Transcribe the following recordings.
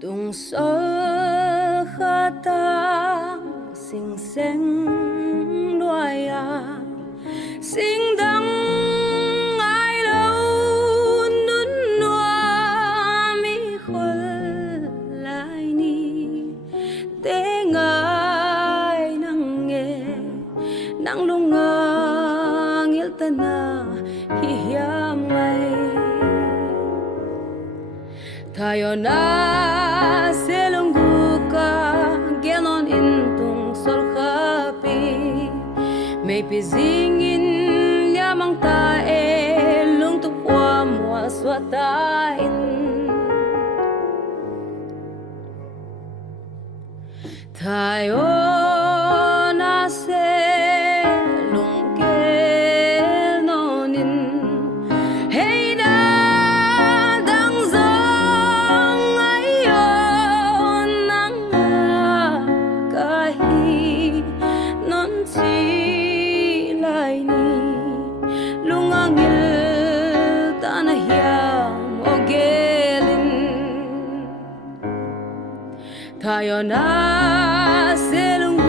tung sol khatang sing seng loaya sing dang ai lâu nun noa mi khol lai ni te ngai nang nghe nang lung ngil tana hi hiam ngai tayo na Selung Gel Nawn Ing tung sol khapi may pizingin lamang tae lung tukwa mo swatain tayo na Selung Gel Nawn Ing hey na dang zong ayon nang kahi non chi lai ni lungangil tanahiyam ogelin tayo na Selung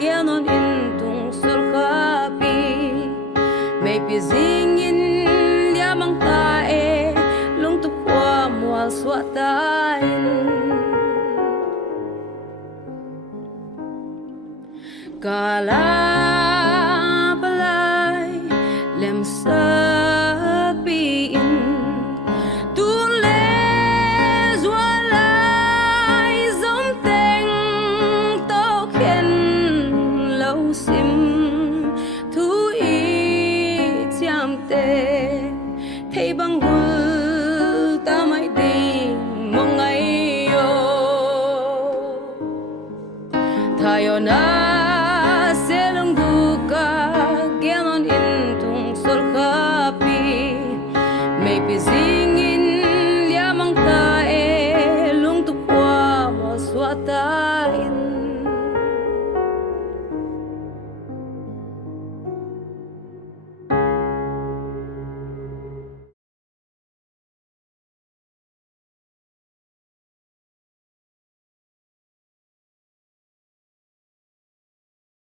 Gel Nawn Ing tung sol khapi may pizingin lamang tae lung tukwa mual swatain kala palay lem sapiin tun les walay som teng to khen lâu sim thu y cham te thấy băng hul